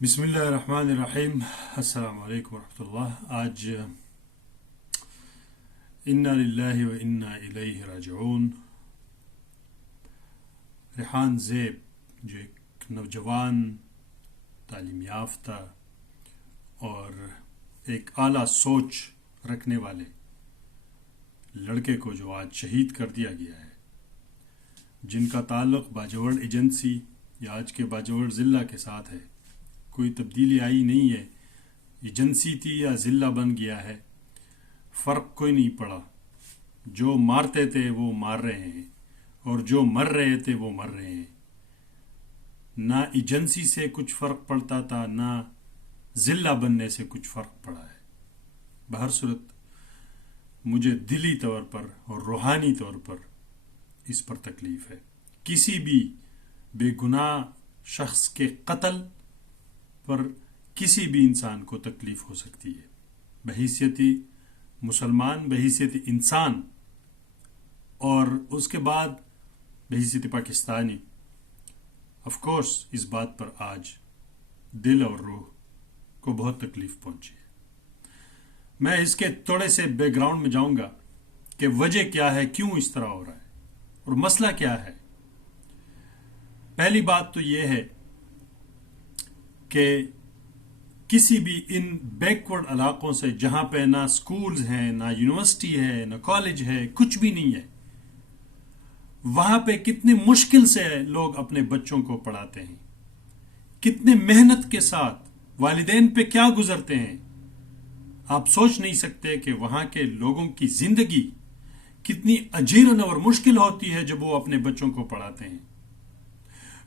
بسم اللہ الرحمن الرحیم. السلام علیکم ورحمۃ اللہ. آج انا للہ و انا الیہ راجعون. ریحان زیب جو ایک نوجوان تعلیم یافتہ اور ایک اعلیٰ سوچ رکھنے والے لڑکے کو جو آج شہید کر دیا گیا ہے، جن کا تعلق باجوڑ ایجنسی یا آج کے باجوڑ ضلع کے ساتھ ہے. کوئی تبدیلی آئی نہیں ہے، ایجنسی تھی یا ضلع بن گیا ہے، فرق کوئی نہیں پڑا. جو مارتے تھے وہ مار رہے ہیں اور جو مر رہے تھے وہ مر رہے ہیں. نہ ایجنسی سے کچھ فرق پڑتا تھا، نہ ضلع بننے سے کچھ فرق پڑا ہے. بہر صورت مجھے دلی طور پر اور روحانی طور پر اس پر تکلیف ہے. کسی بھی بے گناہ شخص کے قتل پر کسی بھی انسان کو تکلیف ہو سکتی ہے، بحیثیت مسلمان، بحیثیت انسان، اور اس کے بعد بحیثیت پاکستانی. آف کورس اس بات پر آج دل اور روح کو بہت تکلیف پہنچی ہے. میں اس کے تھوڑے سے بیک گراؤنڈ میں جاؤں گا کہ وجہ کیا ہے، کیوں اس طرح ہو رہا ہے اور مسئلہ کیا ہے. پہلی بات تو یہ ہے کہ کسی بھی ان بیکورڈ علاقوں سے جہاں پہ نہ سکولز ہیں، نہ یونیورسٹی ہے، نہ کالج ہے، کچھ بھی نہیں ہے، وہاں پہ کتنی مشکل سے لوگ اپنے بچوں کو پڑھاتے ہیں، کتنے محنت کے ساتھ والدین پہ کیا گزرتے ہیں. آپ سوچ نہیں سکتے کہ وہاں کے لوگوں کی زندگی کتنی اجیرن اور مشکل ہوتی ہے جب وہ اپنے بچوں کو پڑھاتے ہیں.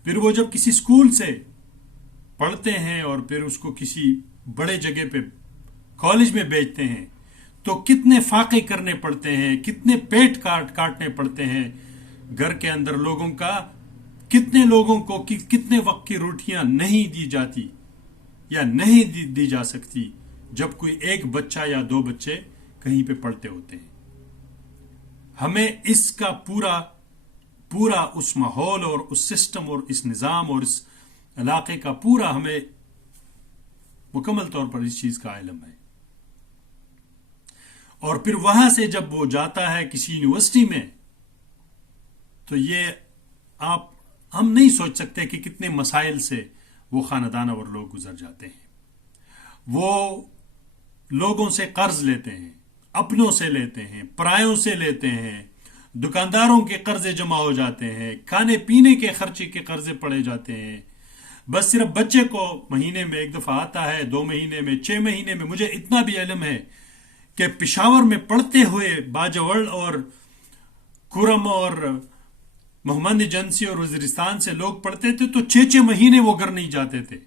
پھر وہ جب کسی سکول سے پڑھتے ہیں اور پھر اس کو کسی بڑے جگہ پہ کالج میں بھیجتے ہیں تو کتنے فاقے کرنے پڑتے ہیں، کتنے پیٹ کاٹنے پڑتے ہیں. گھر کے اندر لوگوں کا کتنے لوگوں کو کتنے وقت کی روٹیاں نہیں دی جاتی یا نہیں دی جا سکتی جب کوئی ایک بچہ یا دو بچے کہیں پہ پڑھتے ہوتے ہیں. ہمیں اس کا پورا اس ماحول اور اس سسٹم اور اس نظام اور اس علاقے کا پورا ہمیں مکمل طور پر اس چیز کا علم ہے. اور پھر وہاں سے جب وہ جاتا ہے کسی یونیورسٹی میں تو یہ ہم نہیں سوچ سکتے کہ کتنے مسائل سے وہ خاندان اور لوگ گزر جاتے ہیں. وہ لوگوں سے قرض لیتے ہیں، اپنوں سے لیتے ہیں، پرایوں سے لیتے ہیں، دکانداروں کے قرضے جمع ہو جاتے ہیں، کھانے پینے کے خرچے کے قرضے پڑے جاتے ہیں. بس صرف بچے کو مہینے میں ایک دفعہ آتا ہے، 2 مہینے میں، 6 مہینے میں. مجھے اتنا بھی علم ہے کہ پشاور میں پڑھتے ہوئے باجوڑ اور کورم اور محمد ایجنسی اور وزیرستان سے لوگ پڑھتے تھے تو 6 مہینے وہ گھر نہیں جاتے تھے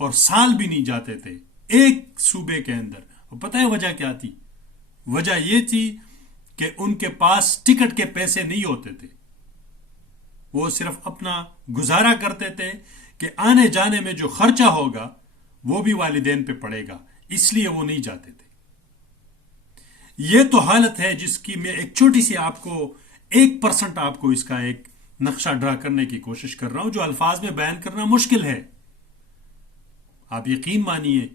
اور سال بھی نہیں جاتے تھے ایک صوبے کے اندر. اور پتہ ہے وجہ کیا تھی؟ وجہ یہ تھی کہ ان کے پاس ٹکٹ کے پیسے نہیں ہوتے تھے. وہ صرف اپنا گزارا کرتے تھے کہ آنے جانے میں جو خرچہ ہوگا وہ بھی والدین پہ پڑے گا، اس لیے وہ نہیں جاتے تھے. یہ تو حالت ہے جس کی میں ایک چھوٹی سی آپ کو 1% آپ کو اس کا ایک نقشہ ڈرا کرنے کی کوشش کر رہا ہوں، جو الفاظ میں بیان کرنا مشکل ہے. آپ یقین مانیے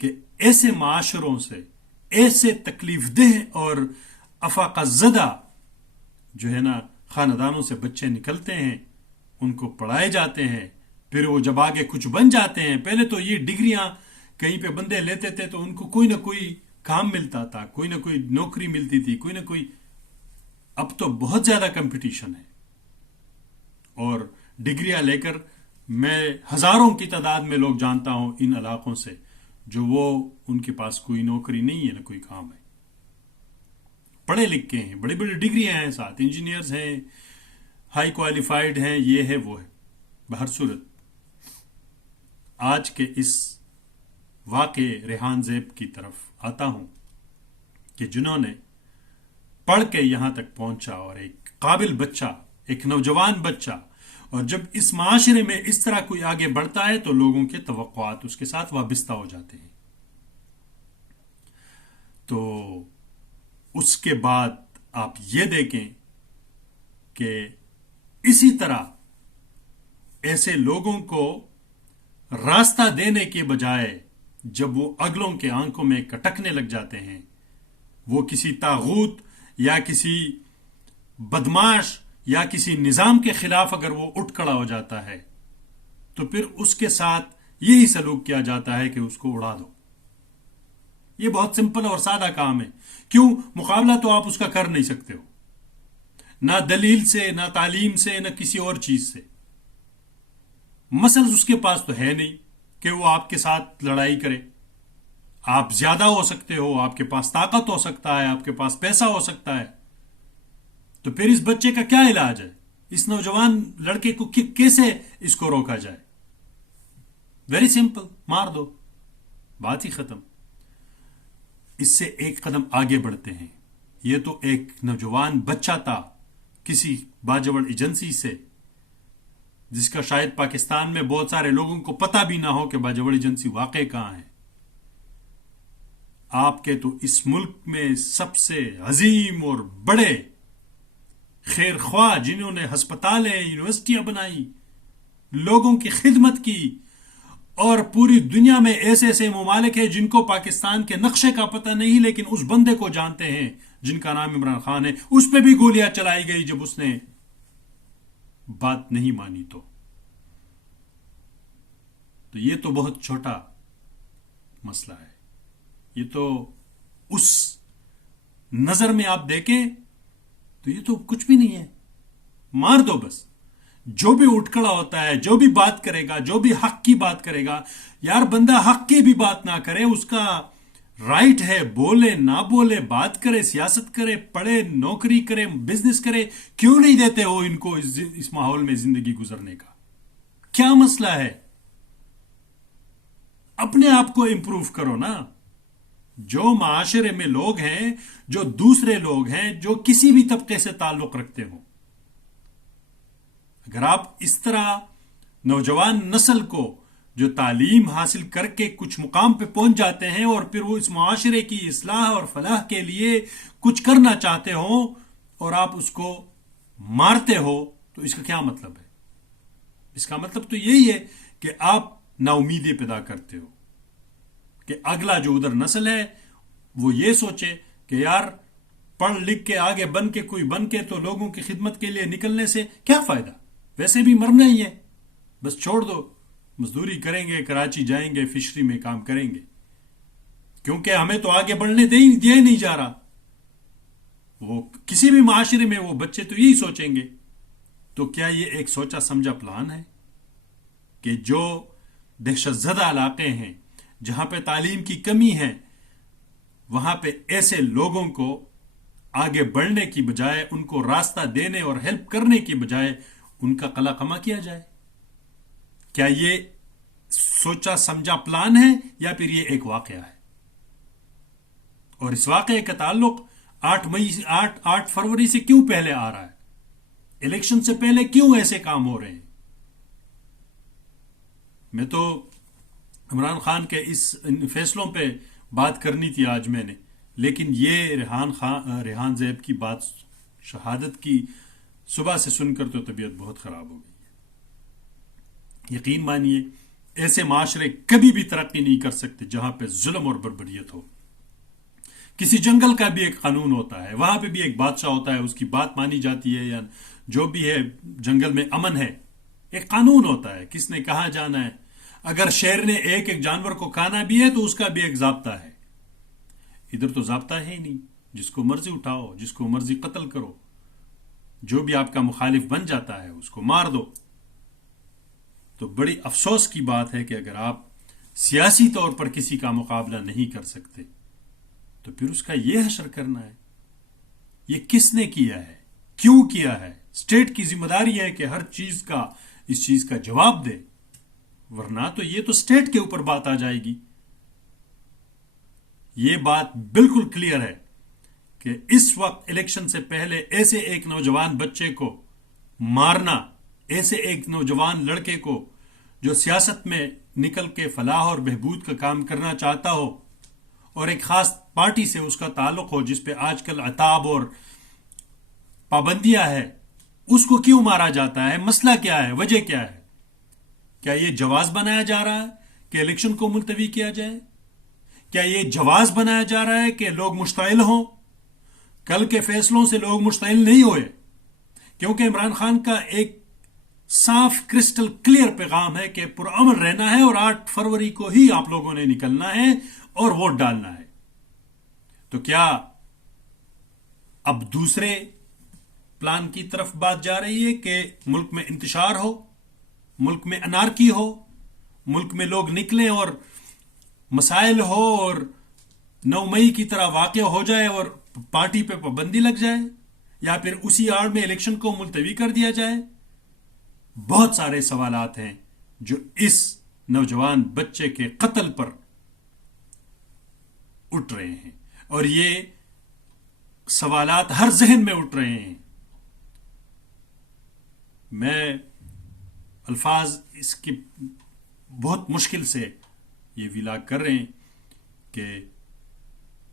کہ ایسے معاشروں سے، ایسے تکلیف دہ اور افاقہ زدہ جو ہے نا خاندانوں سے بچے نکلتے ہیں، ان کو پڑھائے جاتے ہیں. پھر وہ جب آگے کچھ بن جاتے ہیں، پہلے تو یہ ڈگریاں کہیں پہ بندے لیتے تھے تو ان کو کوئی نہ کوئی کام ملتا تھا، کوئی نہ کوئی نوکری ملتی تھی، کوئی نہ کوئی. اب تو بہت زیادہ کمپٹیشن ہے اور ڈگریاں لے کر میں ہزاروں کی تعداد میں لوگ جانتا ہوں ان علاقوں سے جو ان کے پاس کوئی نوکری نہیں ہے، نہ کوئی کام ہے. پڑھے لکھے ہیں، بڑی بڑی ڈگریاں ہیں، ساتھ انجینئرز ہیں، ہائی کوالیفائڈ ہیں، یہ ہے وہ ہے. بہر صورت آج کے اس واقعے ریحان زیب کی طرف آتا ہوں کہ جنہوں نے پڑھ کے یہاں تک پہنچا اور ایک قابل بچہ، ایک نوجوان بچہ، اور جب اس معاشرے میں اس طرح کوئی آگے بڑھتا ہے تو لوگوں کے توقعات اس کے ساتھ وابستہ ہو جاتے ہیں. تو اس کے بعد آپ یہ دیکھیں کہ اسی طرح ایسے لوگوں کو راستہ دینے کے بجائے جب وہ اگلوں کے آنکھوں میں کٹکنے لگ جاتے ہیں، وہ کسی طاغوت یا کسی بدماش یا کسی نظام کے خلاف اگر وہ اٹھ کھڑا ہو جاتا ہے تو پھر اس کے ساتھ یہی سلوک کیا جاتا ہے کہ اس کو اڑا دو. یہ بہت سمپل اور سادہ کام ہے. کیوں؟ مقابلہ تو آپ اس کا کر نہیں سکتے ہو، نہ دلیل سے، نہ تعلیم سے، نہ کسی اور چیز سے. مسل اس کے پاس تو ہے نہیں کہ وہ آپ کے ساتھ لڑائی کرے. آپ زیادہ ہو سکتے ہو، آپ کے پاس طاقت ہو سکتا ہے، آپ کے پاس پیسہ ہو سکتا ہے. تو پھر اس بچے کا کیا علاج ہے؟ اس نوجوان لڑکے کو کیسے اس کو روکا جائے؟ ویری سمپل، مار دو، بات ہی ختم. اس سے ایک قدم آگے بڑھتے ہیں. یہ تو ایک نوجوان بچہ تھا کسی باجوڑ ایجنسی سے، جس کا شاید پاکستان میں بہت سارے لوگوں کو پتہ بھی نہ ہو کہ باجوڑ ایجنسی واقع کہاں ہے. آپ کے تو اس ملک میں سب سے عظیم اور بڑے خیر خواہ، جنہوں نے ہسپتالیں، یونیورسٹیاں بنائی، لوگوں کی خدمت کی، اور پوری دنیا میں ایسے ایسے ممالک ہیں جن کو پاکستان کے نقشے کا پتہ نہیں لیکن اس بندے کو جانتے ہیں جن کا نام عمران خان ہے. اس پہ بھی گولیاں چلائی گئی جب اس نے بات نہیں مانی. تو یہ تو بہت چھوٹا مسئلہ ہے. یہ تو اس نظر میں آپ دیکھیں تو یہ تو کچھ بھی نہیں ہے. مار دو بس. جو بھی اٹھ کھڑا ہوتا ہے، جو بھی بات کرے گا، جو بھی حق کی بات کرے گا، یار بندہ حق کی بھی بات نہ کرے، اس کا رائٹ ہے، بولے نہ بولے، بات کرے، سیاست کرے، پڑھے، نوکری کرے، بزنس کرے. کیوں نہیں دیتے ہو ان کو اس ماحول میں زندگی گزرنے کا؟ کیا مسئلہ ہے؟ اپنے آپ کو امپروو کرو نا. جو معاشرے میں لوگ ہیں، جو دوسرے لوگ ہیں، جو کسی بھی طبقے سے تعلق رکھتے ہوں، اگر آپ اس طرح نوجوان نسل کو جو تعلیم حاصل کر کے کچھ مقام پہ پہنچ جاتے ہیں اور پھر وہ اس معاشرے کی اصلاح اور فلاح کے لیے کچھ کرنا چاہتے ہو اور آپ اس کو مارتے ہو، تو اس کا کیا مطلب ہے؟ اس کا مطلب تو یہی ہے کہ آپ نا امیدی پیدا کرتے ہو کہ اگلا جو ادھر نسل ہے وہ یہ سوچے کہ یار پڑھ لکھ کے آگے کوئی بن کے تو لوگوں کی خدمت کے لیے نکلنے سے کیا فائدہ؟ ویسے بھی مرنا ہی ہے، بس چھوڑ دو. مزدوری کریں گے، کراچی جائیں گے، فشری میں کام کریں گے، کیونکہ ہمیں تو آگے بڑھنے دیا نہیں جا رہا. وہ کسی بھی معاشرے میں وہ بچے تو یہی سوچیں گے. تو کیا یہ ایک سوچا سمجھا پلان ہے کہ جو دہشت زدہ علاقے ہیں، جہاں پہ تعلیم کی کمی ہے، وہاں پہ ایسے لوگوں کو آگے بڑھنے کی بجائے، ان کو راستہ دینے اور ہیلپ کرنے کی بجائے ان کا قلع قمع کیا جائے؟ کیا یہ سوچا سمجھا پلان ہے یا پھر یہ ایک واقعہ ہے؟ اور اس واقعے کا تعلق 8 فروری سے کیوں پہلے آ رہا ہے؟ الیکشن سے پہلے کیوں ایسے کام ہو رہے ہیں؟ میں تو عمران خان کے اس فیصلوں پہ بات کرنی تھی آج میں نے، لیکن یہ ریحان زیب کی بات، شہادت کی، صبح سے سن کر تو طبیعت بہت خراب ہو گئی ہے. یقین مانیے ایسے معاشرے کبھی بھی ترقی نہیں کر سکتے جہاں پہ ظلم اور بربریت ہو. کسی جنگل کا بھی ایک قانون ہوتا ہے، وہاں پہ بھی ایک بادشاہ ہوتا ہے، اس کی بات مانی جاتی ہے، یا جو بھی ہے جنگل میں امن ہے، ایک قانون ہوتا ہے کس نے کہاں جانا ہے. اگر شیر نے ایک جانور کو کھانا بھی ہے تو اس کا بھی ایک ضابطہ ہے. ادھر تو ضابطہ ہے ہی نہیں، جس کو مرضی اٹھاؤ، جس کو مرضی قتل کرو، جو بھی آپ کا مخالف بن جاتا ہے اس کو مار دو. تو بڑی افسوس کی بات ہے کہ اگر آپ سیاسی طور پر کسی کا مقابلہ نہیں کر سکتے تو پھر اس کا یہ حشر کرنا ہے. یہ کس نے کیا ہے؟ کیوں کیا ہے؟ اسٹیٹ کی ذمہ داری ہے کہ ہر چیز کا اس چیز کا جواب دے، ورنہ تو یہ تو اسٹیٹ کے اوپر بات آ جائے گی. یہ بات بالکل کلیئر ہے کہ اس وقت الیکشن سے پہلے ایسے ایک نوجوان بچے کو مارنا، ایسے ایک نوجوان لڑکے کو جو سیاست میں نکل کے فلاح اور بہبود کا کام کرنا چاہتا ہو اور ایک خاص پارٹی سے اس کا تعلق ہو جس پہ آج کل عتاب اور پابندیاں ہے، اس کو کیوں مارا جاتا ہے؟ مسئلہ کیا ہے؟ وجہ کیا ہے؟ کیا یہ جواز بنایا جا رہا ہے کہ الیکشن کو ملتوی کیا جائے؟ کیا یہ جواز بنایا جا رہا ہے کہ لوگ مشتعل ہوں؟ کل کے فیصلوں سے لوگ مشتعل نہیں ہوئے، کیونکہ عمران خان کا ایک صاف کرسٹل کلیئر پیغام ہے کہ پرامن رہنا ہے اور 8 فروری کو ہی آپ لوگوں نے نکلنا ہے اور ووٹ ڈالنا ہے۔ تو کیا اب دوسرے پلان کی طرف بات جا رہی ہے کہ ملک میں انتشار ہو، ملک میں انارکی ہو، ملک میں لوگ نکلیں اور مسائل ہو اور 9 مئی کی طرح واقع ہو جائے اور پارٹی پہ پابندی لگ جائے، یا پھر اسی آڑ میں الیکشن کو ملتوی کر دیا جائے؟ بہت سارے سوالات ہیں جو اس نوجوان بچے کے قتل پر اٹھ رہے ہیں، اور یہ سوالات ہر ذہن میں اٹھ رہے ہیں۔ میں الفاظ اس کی بہت مشکل سے یہ ویلاگ کر رہے ہیں کہ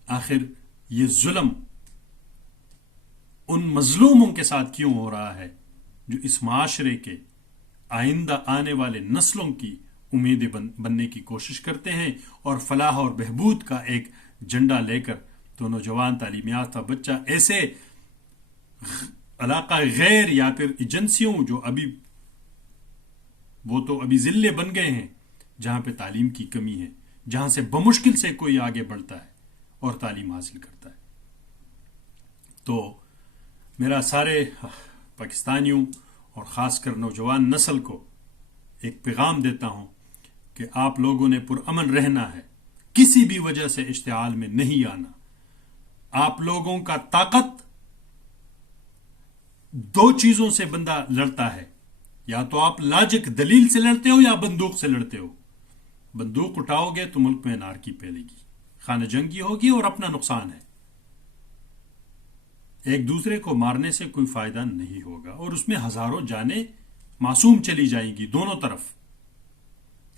آخر یہ ظلم ان مظلوموں کے ساتھ کیوں ہو رہا ہے جو اس معاشرے کے آئندہ آنے والے نسلوں کی امیدیں بننے کی کوشش کرتے ہیں، اور فلاح اور بہبود کا ایک جھنڈا لے کر تو نوجوان تعلیم یافتہ بچہ ایسے علاقہ غیر یا پھر ایجنسیوں جو وہ تو ابھی ضلع بن گئے ہیں جہاں پہ تعلیم کی کمی ہے، جہاں سے بمشکل سے کوئی آگے بڑھتا ہے اور تعلیم حاصل کرتا ہے۔ تو میرا سارے پاکستانیوں اور خاص کر نوجوان نسل کو ایک پیغام دیتا ہوں کہ آپ لوگوں نے پرامن رہنا ہے، کسی بھی وجہ سے اشتعال میں نہیں آنا۔ آپ لوگوں کا طاقت 2 چیزوں سے بندہ لڑتا ہے، یا تو آپ لاجک دلیل سے لڑتے ہو یا بندوق سے لڑتے ہو۔ بندوق اٹھاؤ گے تو ملک میں انارکی پھیلے گی، خانہ جنگی ہوگی اور اپنا نقصان ہے۔ ایک دوسرے کو مارنے سے کوئی فائدہ نہیں ہوگا، اور اس میں ہزاروں جانیں معصوم چلی جائیں گی، دونوں طرف،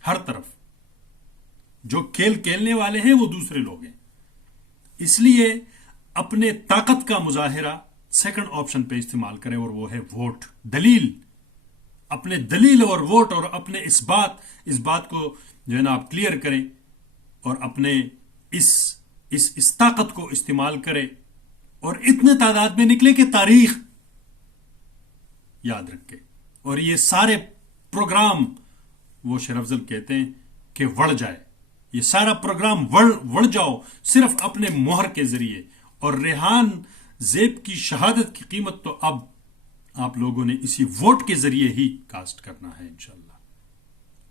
ہر طرف۔ جو کھیل کھیلنے والے ہیں وہ دوسرے لوگ ہیں۔ اس لیے اپنے طاقت کا مظاہرہ سیکنڈ آپشن پہ استعمال کریں، اور وہ ہے ووٹ، دلیل، اپنے دلیل اور ووٹ، اور اپنے اس بات کو جو ہے نا آپ کلیئر کریں، اور اپنے اس طاقت کو استعمال کریں، اور اتنے تعداد میں نکلے کہ تاریخ یاد رکھے۔ اور یہ سارے پروگرام، وہ شیر افضل کہتے ہیں کہ وڑ جائے، یہ سارا پروگرام وڑ جاؤ صرف اپنے مہر کے ذریعے۔ اور ریحان زیب کی شہادت کی قیمت تو اب آپ لوگوں نے اسی ووٹ کے ذریعے ہی کاسٹ کرنا ہے انشاءاللہ۔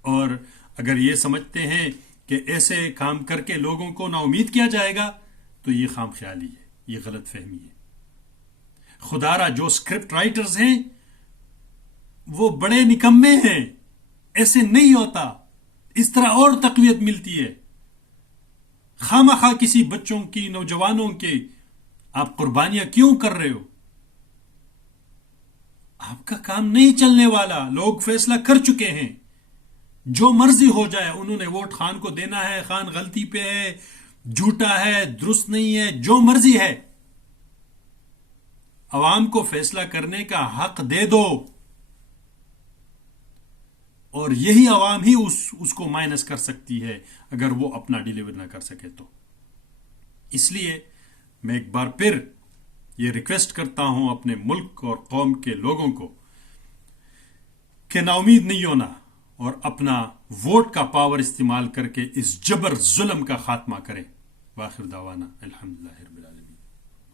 اور اگر یہ سمجھتے ہیں کہ ایسے کام کر کے لوگوں کو نا امید کیا جائے گا تو یہ خام خیالی ہے، یہ غلط فہمی ہے۔ خدا را جو اسکرپٹ رائٹرز ہیں وہ بڑے نکمے ہیں، ایسے نہیں ہوتا، اس طرح اور تقویت ملتی ہے۔ خواہ مخواہ کسی بچوں کی، نوجوانوں کے آپ قربانیاں کیوں کر رہے ہو؟ آپ کا کام نہیں چلنے والا، لوگ فیصلہ کر چکے ہیں، جو مرضی ہو جائے، انہوں نے ووٹ خان کو دینا ہے، خان غلطی پہ ہے، جھوٹا ہے، درست نہیں ہے، جو مرضی ہے، عوام کو فیصلہ کرنے کا حق دے دو، اور یہی عوام ہی اس کو مائنس کر سکتی ہے اگر وہ اپنا ڈیلیور نہ کر سکے تو۔ اس لیے میں ایک بار پھر یہ ریکویسٹ کرتا ہوں اپنے ملک اور قوم کے لوگوں کو کہ نا امید نہیں ہونا، اور اپنا ووٹ کا پاور استعمال کر کے اس جبر ظلم کا خاتمہ کریں۔ وآخر دعوانا الحمدللہ رب العالمین۔